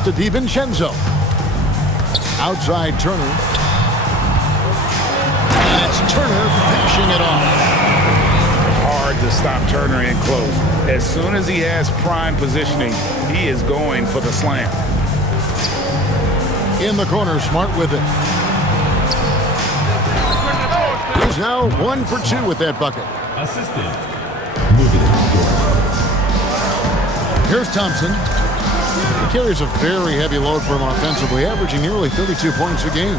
Pass to DiVincenzo. Outside Turner. And it's Turner finishing it off. Hard to stop Turner in close. As soon as he has prime positioning, he is going for the slam. In the corner, Smart with it. He's now 1 for 2 with that bucket. Assistant. Moving it. Here's Thompson. He carries a very heavy load for him offensively, averaging nearly 32 points a game.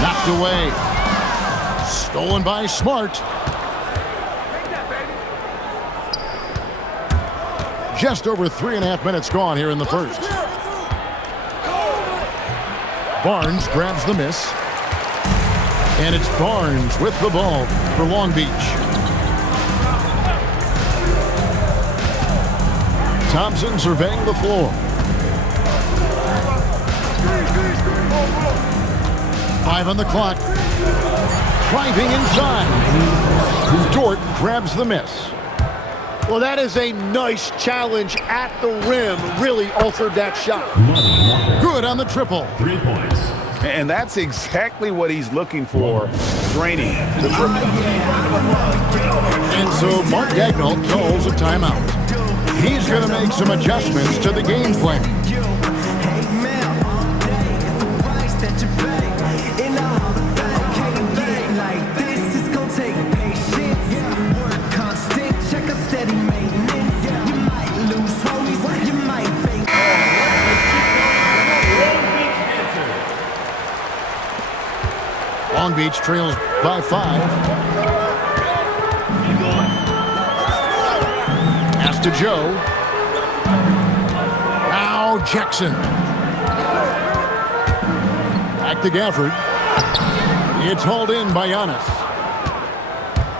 Knocked away. Stolen by Smart. Just over 3.5 minutes gone here in the first. Barnes grabs the miss. And it's Barnes with the ball for Long Beach. Thompson surveying the floor. 5 on the clock. Driving inside. Dort grabs the miss. Well, that is a nice challenge at the rim. Really altered that shot. Good on the triple. 3 points. And that's exactly what he's looking for, draining the triple. And so Mark Daigneault calls a timeout. He's going to make some adjustments to the game plan. Long Beach trails by 5. Pass to Joe. Now Jackson. Back to Gafford. It's hauled in by Giannis.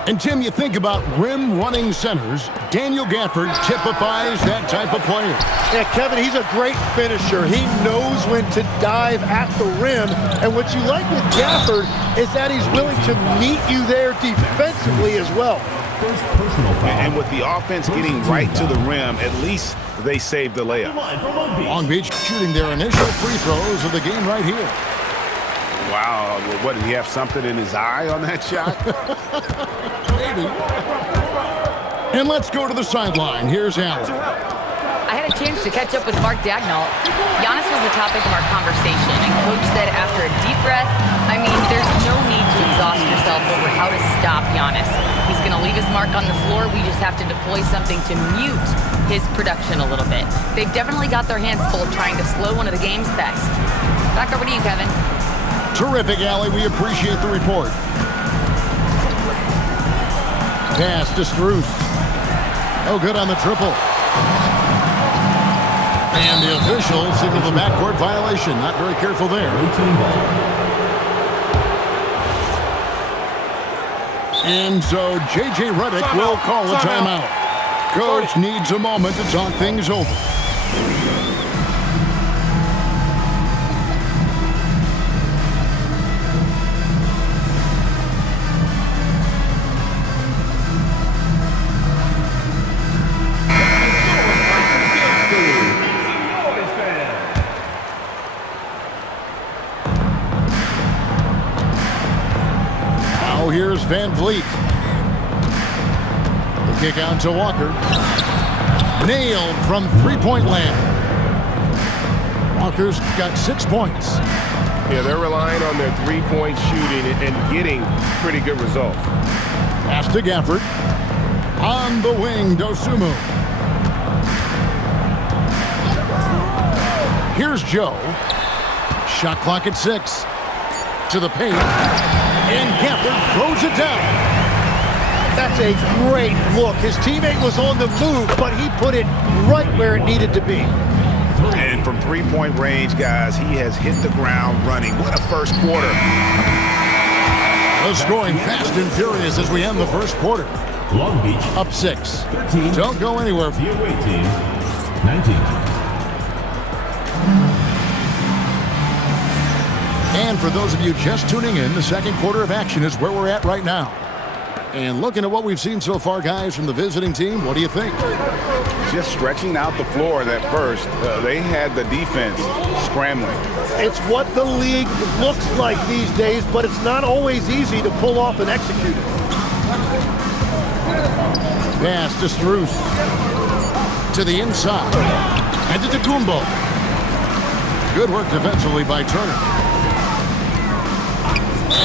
And Tim, you think about rim-running centers, Daniel Gafford typifies that type of player. Yeah, Kevin, he's a great finisher. He knows when to dive at the rim. And what you like with Gafford is that he's willing to meet you there defensively as well. First personal foul. And with the offense getting right to the rim, at least they saved the layup. Long Beach shooting their initial free throws of the game right here. Wow, what, did he have something in his eye on that shot? Maybe. And let's go to the sideline. Here's Allen. I had a chance to catch up with Mark Daigneault. Giannis was the topic of our conversation, and Coach said after a deep breath, I mean, there's no need to exhaust yourself over how to stop Giannis. He's going to leave his mark on the floor. We just have to deploy something to mute his production a little bit. They've definitely got their hands full trying to slow one of the game's best. Back over to you, Kevin. Terrific, Allie. We appreciate the report. Pass to Strus. No good on the triple. And the official signaled the backcourt violation. Not very careful there. And so J.J. Redick will call a timeout. Coach needs a moment to talk things over. Here's Van Vliet. The kick out to Walker. Nailed from three-point land. Walker's got 6 points. Yeah, they're relying on their three-point shooting and getting pretty good results. Pass to Gafford. On the wing, Dosunmu. Here's Joe. Shot clock at 6. To the paint. And Gafford throws it down. That's a great look. His teammate was on the move, but he put it right where it needed to be. And from three-point range, guys, he has hit the ground running. What a first quarter. The scoring fast and furious as we end the first quarter. Long Beach up 6. 13. Don't go anywhere. The away team 19. And for those of you just tuning in, the second quarter of action is where we're at right now. And looking at what we've seen so far, guys, from the visiting team, what do you think? Just stretching out the floor at first. They had the defense scrambling. It's what the league looks like these days, but it's not always easy to pull off and execute it. Pass to Struth. To the inside. And to Kumbo. Good work defensively by Turner.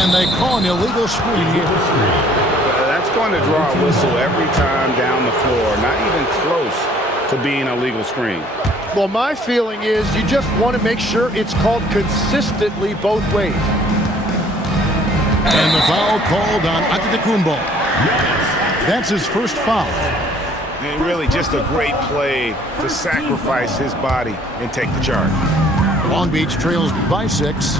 And they call an illegal screen here. That's going to draw a whistle every time down the floor. Not even close to being a legal screen. Well, my feeling is you just want to make sure it's called consistently both ways. And the foul called on Antetokounmpo. That's his first foul. And really just a great play to sacrifice his body and take the charge. Long Beach trails by 6.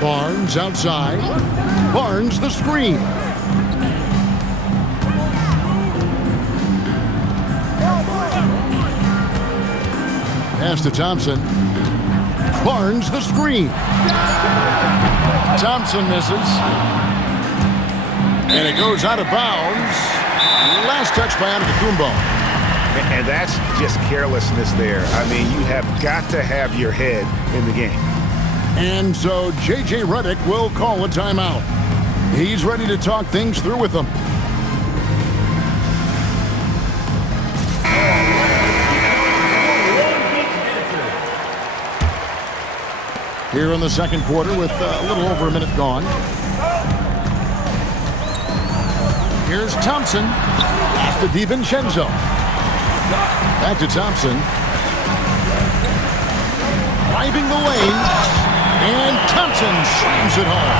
Barnes outside. Barnes the screen. Pass to Thompson. Barnes the screen. Thompson misses. And it goes out of bounds. Last touch by Antetokounmpo. And that's just carelessness there. I mean, you have got to have your head in the game. And so J.J. Redick will call a timeout. He's ready to talk things through with them. Here in the second quarter with a little over a minute gone. Here's Thompson. Pass to DiVincenzo. Back to Thompson. Driving the lane. And Thompson slams it home.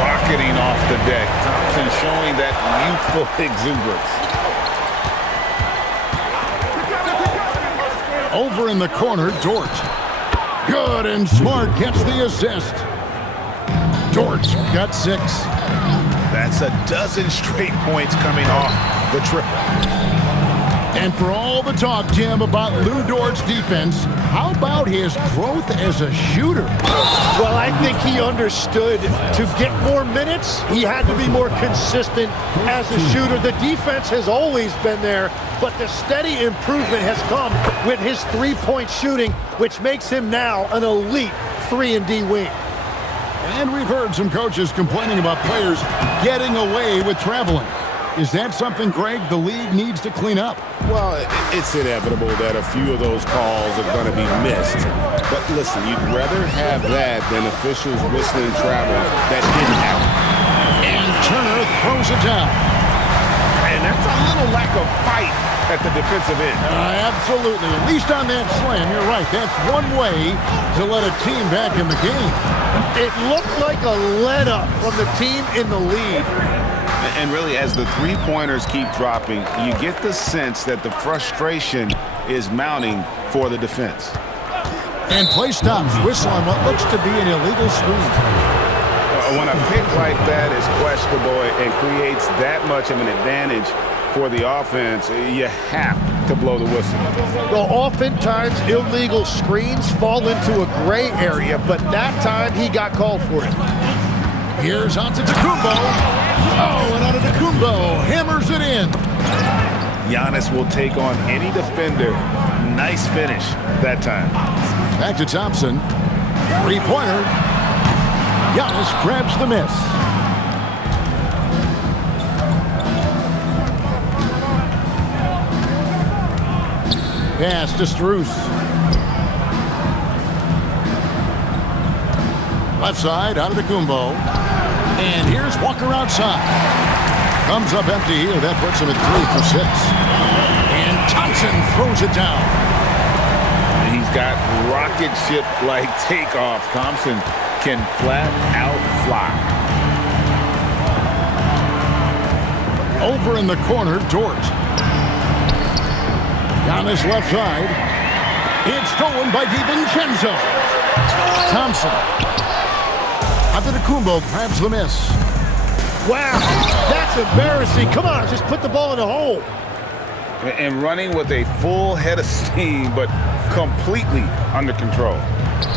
Rocketing off the deck. Thompson showing that youthful exuberance. Over in the corner, Dort. Good, and Smart gets the assist. Dort got 6. That's a dozen straight points coming off the triple. And for all the talk, Jim, about Lou Dort's defense, how about his growth as a shooter? Well, I think he understood to get more minutes, he had to be more consistent as a shooter. The defense has always been there, but the steady improvement has come with his three-point shooting, which makes him now an elite 3-and-D wing. And we've heard some coaches complaining about players getting away with traveling. Is that something, Greg, the league needs to clean up? Well, it's inevitable that a few of those calls are going to be missed. But listen, you'd rather have that than officials whistling travels that didn't happen. And Turner throws it down. And that's a little lack of fight at the defensive end. Absolutely. At least on that slam, you're right. That's one way to let a team back in the game. It looked like a let-up from the team in the lead. And really, as the three-pointers keep dropping, you get the sense that the frustration is mounting for the defense. And play stops. Whistle on what looks to be an illegal screen. When a pick like that is questionable and creates that much of an advantage for the offense, you have to blow the whistle. Well, oftentimes illegal screens fall into a gray area, but that time he got called for it. Here's Antetokounmpo. Oh, and Antetokounmpo hammers it in. Giannis will take on any defender. Nice finish that time. Back to Thompson. Three-pointer. Giannis grabs the miss. Pass to Struth. Left side, Antetokounmpo. And here's Walker outside. Comes up empty here. That puts him at 3 for 6. And Thompson throws it down. He's got rocket ship-like takeoff. Thompson can flat out fly. Over in the corner, Dort. Giannis left side. It's stolen by DiVincenzo. Thompson. Antetokounmpo grabs the miss. Wow, that's embarrassing. Come on, just put the ball in the hole. And running with a full head of steam, but completely under control.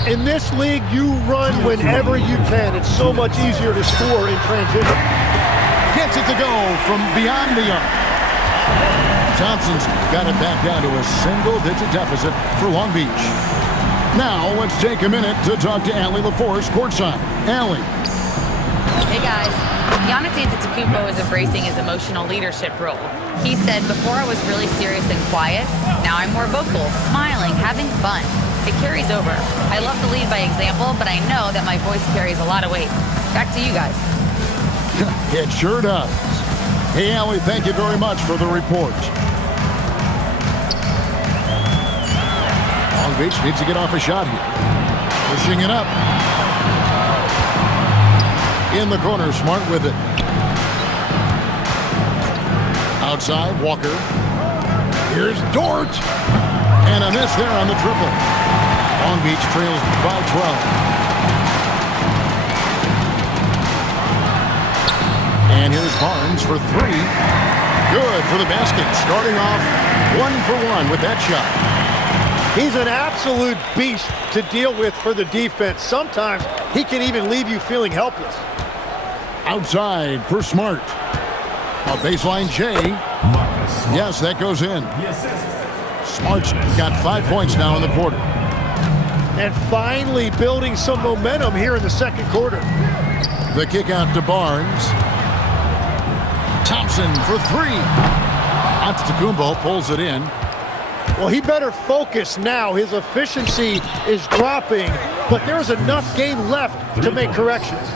In this league, you run whenever you can. It's so much easier to score in transition. Gets it to go from beyond the arc. Thompson's got it back down to a single-digit deficit for Long Beach. Now, let's take a minute to talk to Allie LaForce courtside. Allie. Hey, guys. Giannis Antetokounmpo is embracing his emotional leadership role. He said, before I was really serious and quiet, now I'm more vocal, smiling, having fun. It carries over. I love to lead by example, but I know that my voice carries a lot of weight. Back to you guys. It sure does. Hey, Allie, thank you very much for the report. Long Beach needs to get off a shot here. Pushing it up. In the corner, Smart with it. Outside, Walker. Here's Dort. And a miss there on the triple. Long Beach trails by 12. And here's Barnes for three. Good for the basket. Starting off 1-for-1 with that shot. He's an absolute beast to deal with for the defense. Sometimes he can even leave you feeling helpless. Outside for Smart. A baseline J. Yes, that goes in. Smart's got 5 points now in the quarter. And finally building some momentum here in the second quarter. The kick out to Barnes. Thompson for three. Antetokounmpo pulls it in. Well, he better focus now. His efficiency is dropping, but there's enough game left to make corrections.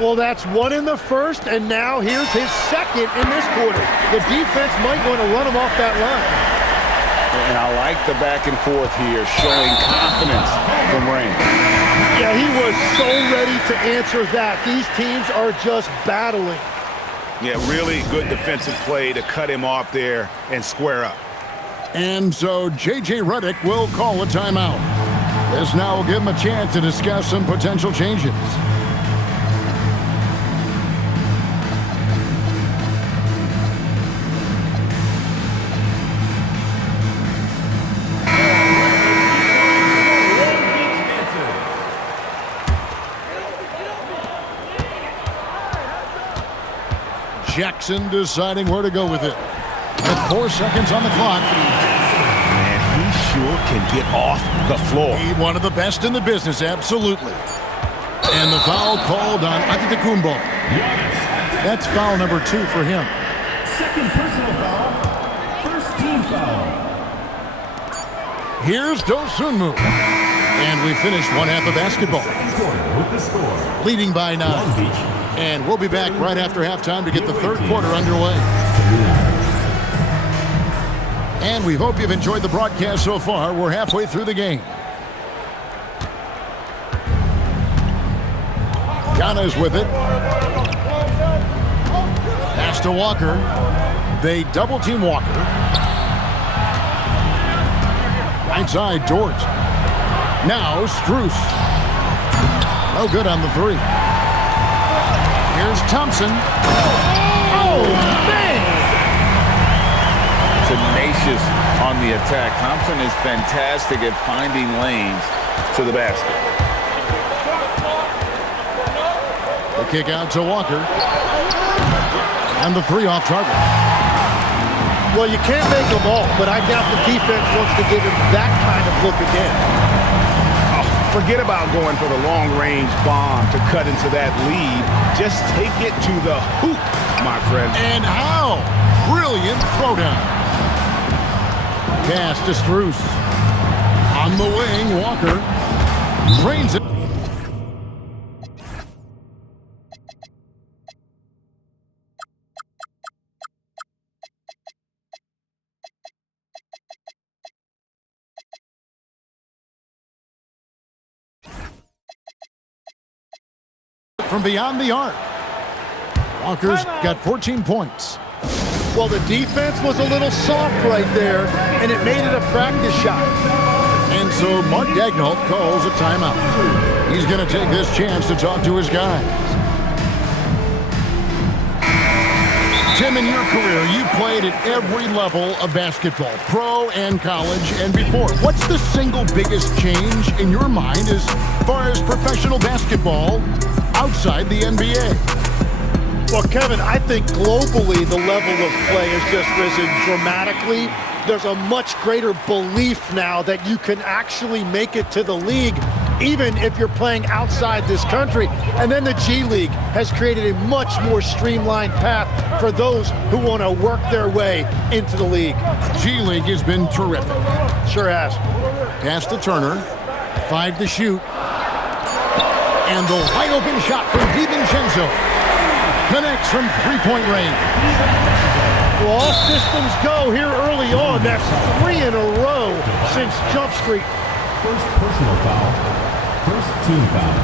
Well, that's one in the first, and now here's his second in this quarter. The defense might want to run him off that line. And I like the back and forth here, showing confidence from Rain. Yeah, he was so ready to answer that. These teams are just battling. Yeah, really good defensive play to cut him off there and square up. And so J.J. Redick will call a timeout. This now will give him a chance to discuss some potential changes. Jackson deciding where to go with it. With 4 seconds on the clock. And he sure can get off the floor. He's one of the best in the business, absolutely. And the foul called on Antetokounmpo. That's foul number 2 for him. Second personal foul. First team foul. Here's Dosunmu. And we finished one half of basketball. Second quarter with the score. Leading by 9. Long Beach. And we'll be back right after halftime to get the third quarter underway. And we hope you've enjoyed the broadcast so far. We're halfway through the game. Giannis with it. Pass to Walker. They double-team Walker. Right side, Dort. Now, Strus. No good on the three. Here's Thompson. Oh, man! Tenacious on the attack. Thompson is fantastic at finding lanes to the basket. The kick out to Walker. And the three off target. Well, you can't make them all, but I doubt the defense wants to give him that kind of look again. Forget about going for the long-range bomb to cut into that lead. Just take it to the hoop, my friend. And how? Brilliant throwdown. Pass to Strus. On the wing, Walker drains it. From beyond the arc. Walker's got 14 points. Well, the defense was a little soft right there, and it made it a practice shot. And so Mark Daigneault calls a timeout. He's going to take this chance to talk to his guys. Tim, in your career, you played at every level of basketball, pro and college and before. What's the single biggest change in your mind as far as professional basketball outside the NBA? Well, Kevin, I think globally the level of play has just risen dramatically. There's a much greater belief now that you can actually make it to the league, even if you're playing outside this country. And then the G League has created a much more streamlined path for those who want to work their way into the league. G League has been terrific. Sure has. Pass to Turner, 5 to shoot. And the wide open shot from DiVincenzo. Connects from three-point range. Well, all systems go here early on. That's 3 in a row since Jump Street. First personal foul. First team foul.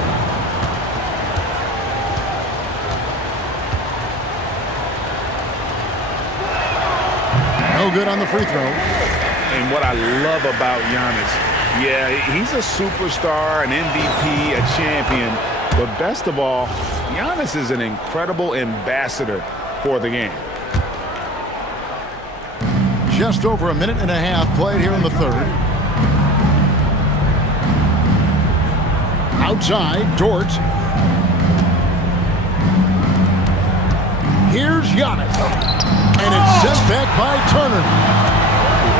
No good on the free throw. And what I love about Giannis, yeah, he's a superstar, an MVP, a champion, but best of all, Giannis is an incredible ambassador for the game. Just over a minute and a half played here in the third. Outside, Dort. Here's Giannis. And it's sent back by Turner.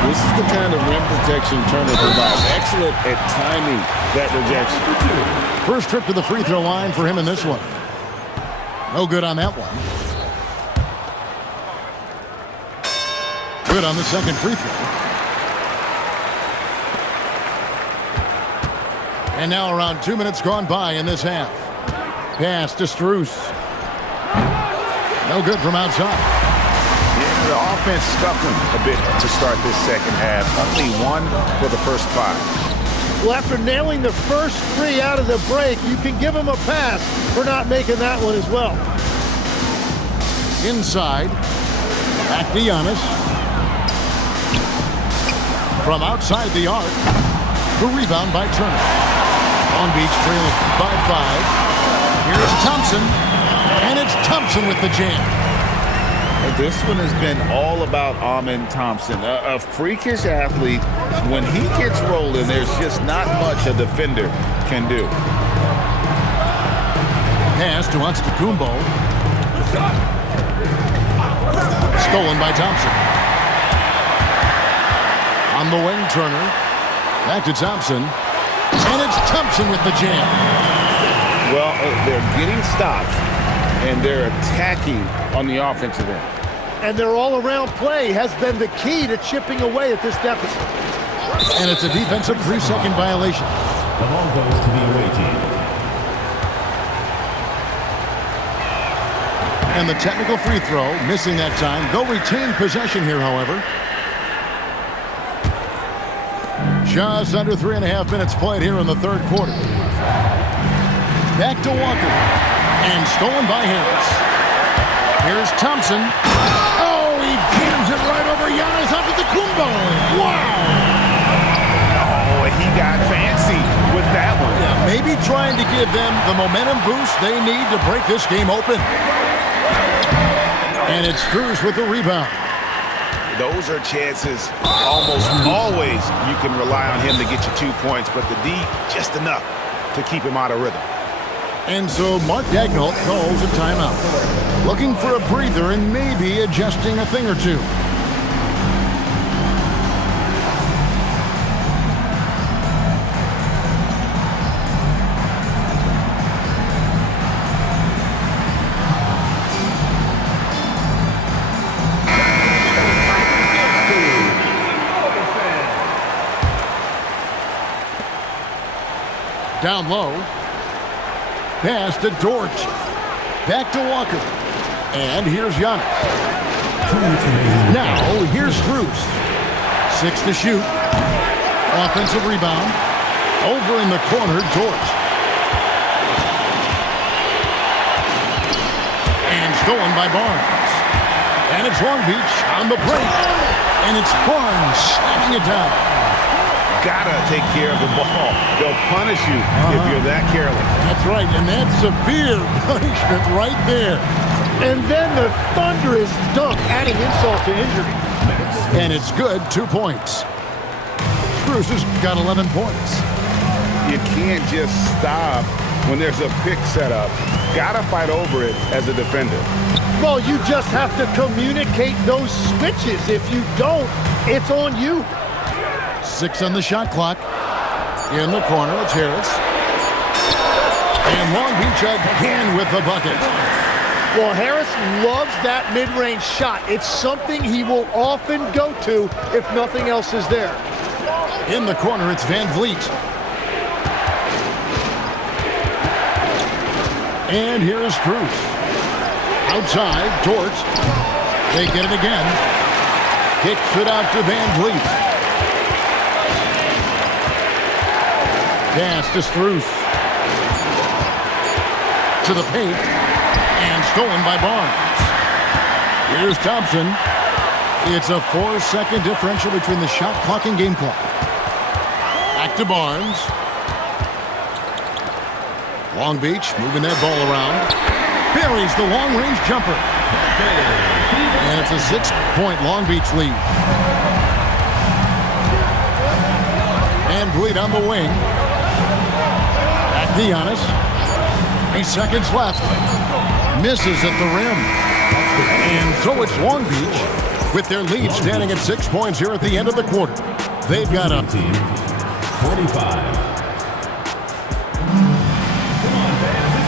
This is the kind of rim protection Turner provides. Excellent at timing that rejection. First trip to the free throw line for him in this one. No good on that one. Good on the second free throw. And now around 2 minutes gone by in this half. Pass to Strus. No good from outside. Yeah, the offense scuffling a bit to start this second half. Only 1 for the first 5. Well, after nailing the first 3 out of the break, you can give him a pass for not making that one as well. Inside. Back to Giannis. From outside the arc. The rebound by Turner. Long Beach trailing by 5. Here's Thompson. And it's Thompson with the jam. This one has been all about Amen Thompson, a freakish athlete. When he gets rolling, there's just not much a defender can do. Pass to Antetokounmpo. Stolen by Thompson. On the wing, Turner. Back to Thompson. And it's Thompson with the jam. Well, they're getting stops, and they're attacking on the offensive end. And their all-around play has been the key to chipping away at this deficit. And it's a defensive 3-second violation. The ball goes to the away team. And the technical free throw, missing that time. They'll retain possession here, however. Just under 3.5 minutes played here in the third quarter. Back to Walker. And stolen by Harris. Here's Thompson. Oh, he jams it right over Giannis Antetokounmpo. Wow! Oh, he got fancy with that one. Yeah, maybe trying to give them the momentum boost they need to break this game open. And it's Strus with the rebound. Those are chances almost always you can rely on him to get you 2 points, but the D, just enough to keep him out of rhythm. And so Mark Daigneault calls a timeout. Looking for a breather and maybe adjusting a thing or two. Down low. Pass to Dort. Back to Walker. And here's Giannis. Now, here's Strus. 6 to shoot. Offensive rebound. Over in the corner, Dort. And stolen by Barnes. And it's Long Beach on the break. And it's Barnes slamming it down. Gotta take care of the ball. They'll punish you if you're that careless. That's right, and that's severe punishment right there. And then the thunderous dunk, adding insult to injury. And it's good, 2 points. Bruce has got 11 points. You can't just stop when there's a pick set up. Gotta fight over it as a defender. Well, you just have to communicate those switches. If you don't, it's on you. 6 on the shot clock. In the corner, it's Harris. And Long Beach again with the bucket. Well, Harris loves that mid-range shot. It's something he will often go to if nothing else is there. In the corner, it's Van Vliet. And here's Cruz. Outside, Dort. They get it again. Kicks it out to Van Vliet. Pass to Strus. To the paint. And stolen by Barnes. Here's Thompson. It's a 4-second differential between the shot clock and game clock. Back to Barnes. Long Beach moving that ball around. Buries the long-range jumper. And it's a 6-point Long Beach lead. And Vliet on the wing. Back to Giannis. 8 seconds left. Misses at the rim. And so it's Long Beach with their lead standing at 6 points here at the end of the quarter. They've got a 45.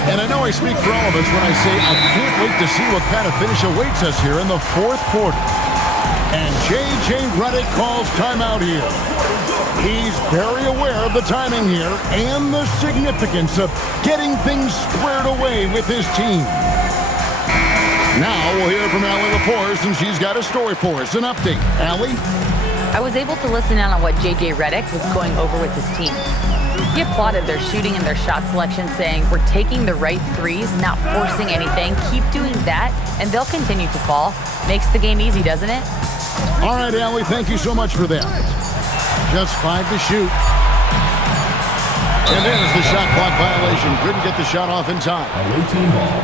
And I know I speak for all of us when I say I can't wait to see what kind of finish awaits us here in the fourth quarter. And J.J. Redick calls timeout here. He's very aware of the timing here and the significance of getting things squared away with his team. Now we'll hear from Allie LaForce, and she's got a story for us, an update. Allie? I was able to listen in on what J.J. Redick was going over with his team. He applauded their shooting and their shot selection, saying, "We're taking the right threes, not forcing anything. Keep doing that, and they'll continue to fall." Makes the game easy, doesn't it? All right, Allie, thank you so much for that. Just 5 to shoot. And there's the shot clock violation. Couldn't get the shot off in time. Away team ball.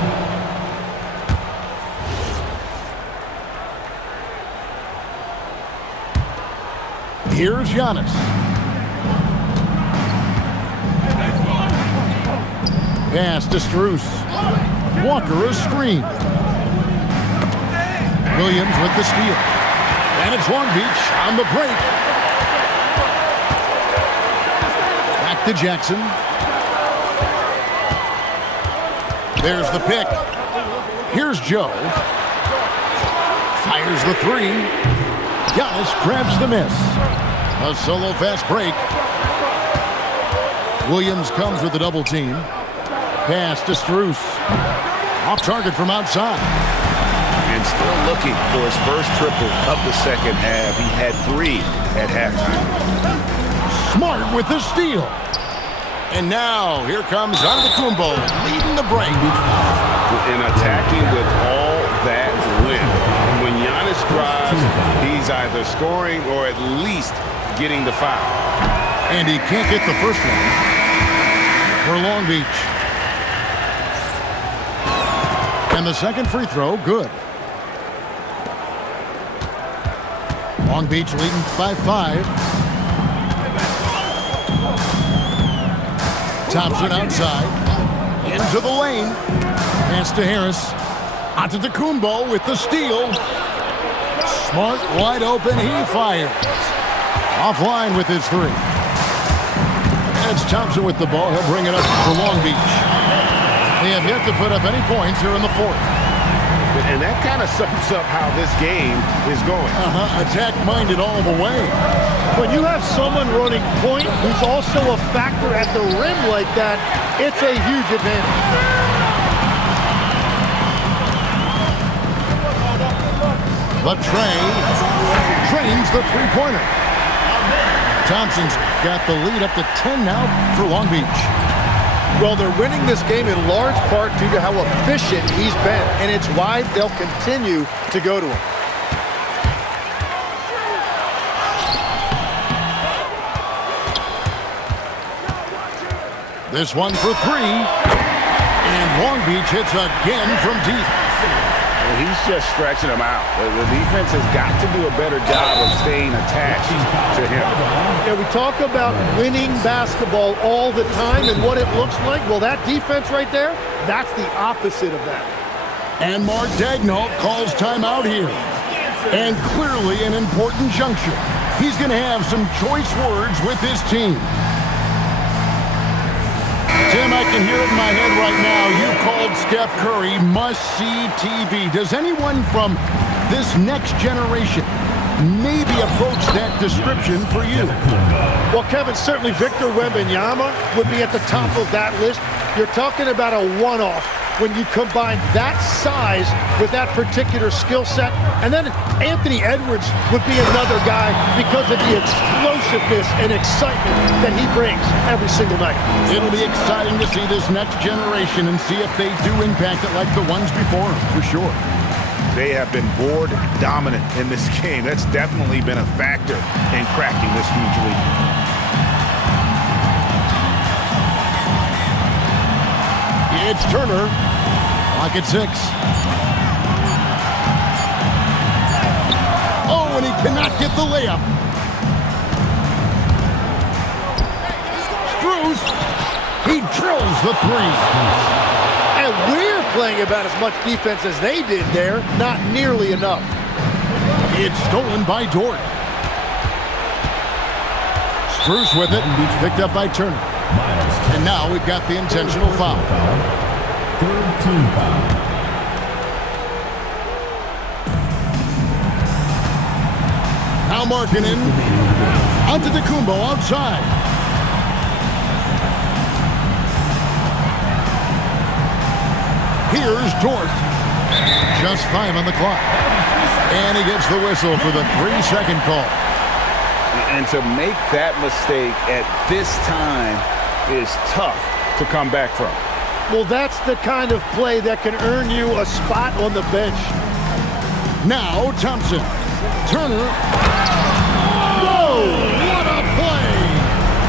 Here's Giannis. Pass to Strus. Walker a screen. Williams with the steal. And it's Long Beach on the break. Back to Jackson. There's the pick. Here's Joe. Fires the 3. Giannis grabs the miss. A solo fast break. Williams comes with a double team. Pass to Strus. Off target from outside. And still looking for his first triple of the second half. He had 3 at halftime. Smart with the steal. And now here comes Antetokounmpo leading the break. And attacking with all that wind. When Giannis drives, he's either scoring or at least getting the foul. And he can't get the first one for Long Beach. And the second free throw, good. Long Beach leading by 5. Thompson outside. Into the lane. Pass to Harris. Antetokounmpo with the steal. Smart, wide open, he fires. Offline with his 3. It's Thompson with the ball. He'll bring it up for Long Beach. They have yet to put up any points here in the fourth. And that kind of sums up how this game is going. Attack-minded all the way. When you have someone running point who's also a factor at the rim like that, it's a huge advantage. But Trey drains the three-pointer. Thompson's got the lead up to 10 now for Long Beach. Well, they're winning this game in large part due to how efficient he's been, and it's why they'll continue to go to him. This one for 3. And Long Beach hits again from deep. Well, he's just stretching him out. The defense has got to do a better job of staying attached to him. Yeah, we talk about winning basketball all the time and what it looks like. Well, that defense right there, that's the opposite of that. And Mark Daigneault calls timeout here. And clearly an important juncture. He's going to have some choice words with his team. Tim, I can hear it in my head right now. You called Steph Curry must-see TV. Does anyone from this next generation maybe approach that description for you? Well, Kevin, certainly Victor Wembanyama would be at the top of that list. You're talking about a one-off when you combine that size with that particular skill set. And then Anthony Edwards would be another guy because of the explosiveness and excitement that he brings every single night. It'll be exciting to see this next generation and see if they do impact it like the ones before them, for sure. They have been board dominant in this game. That's definitely been a factor in crafting this huge lead. It's Turner. Clock at 6. Oh, and he cannot get the layup. Strus. He drills the 3. And we're playing about as much defense as they did there. Not nearly enough. It's stolen by Dort. Strus with it. Picked up by Turner. And now we've got the intentional foul. Third team foul. Now Markkanen. Antetokounmpo outside. Here's Dort. Just 5 on the clock. And he gets the whistle for the 3-second call. And to make that mistake at this time is tough to come back from. Well, that's the kind of play that can earn you a spot on the bench. Now Thompson. Turner. Whoa! What a play!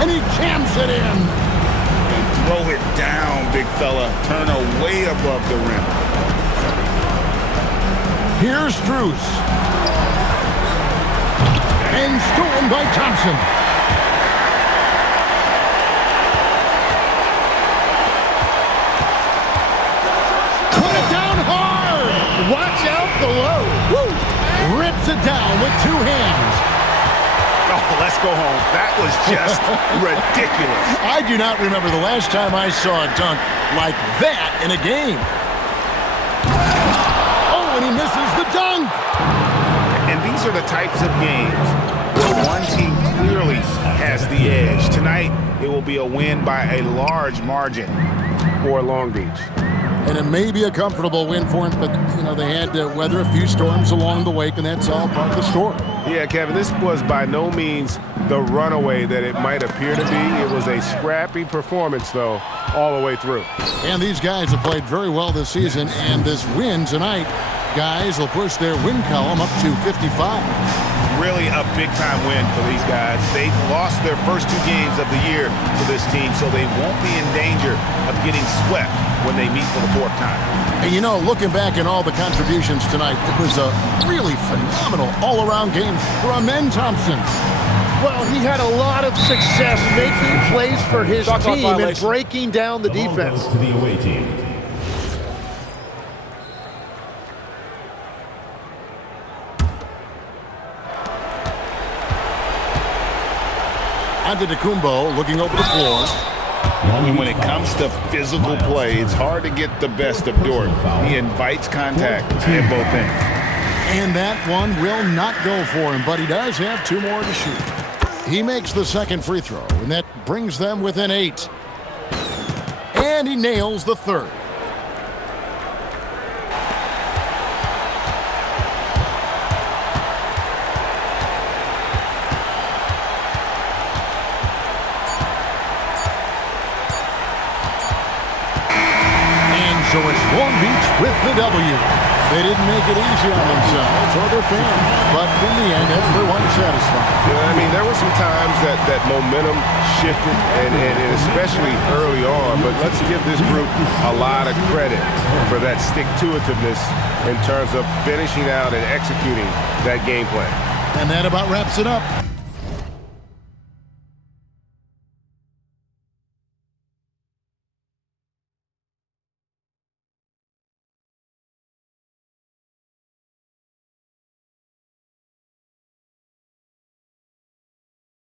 And he jams it in. And throw it down, big fella. Turner way above the rim. Here's Strus. And stolen by Thompson. Put it down hard. Watch out below. Woo. Rips it down with 2 hands. Oh, let's go home. That was just ridiculous. I do not remember the last time I saw a dunk like that in a game. Oh, and he misses the dunk. And these are the types of games where one team clearly has the edge. Tonight, it will be a win by a large margin for Long Beach. And it may be a comfortable win for him, but, you know, they had to weather a few storms along the way, and that's all part of the story. Yeah, Kevin, this was by no means the runaway that it might appear to be. It was a scrappy performance, though, all the way through. And these guys have played very well this season, and this win tonight, guys, will push their win column up to 55. Really a big-time win for these guys. They lost their first 2 games of the year to this team, so they won't be in danger of getting swept when they meet for the 4th time. And, you know, looking back at all the contributions tonight, it was a really phenomenal all-around game for Amen Thompson. Well, he had a lot of success making plays for his team and breaking down the defense. To the away team. Antetokounmpo looking over the floor. And when it comes to physical play, it's hard to get the best of Dort. He invites contact at both ends. And that one will not go for him, but he does have 2 more to shoot. He makes the second free throw, and that brings them within 8. And he nails the 3rd. So it's Long Beach with the W. They didn't make it easy on themselves or their fans, but in the end, everyone satisfied. Yeah, I mean, there were some times that momentum shifted, and especially early on, but let's give this group a lot of credit for that stick-to-itiveness in terms of finishing out and executing that game plan. And that about wraps it up.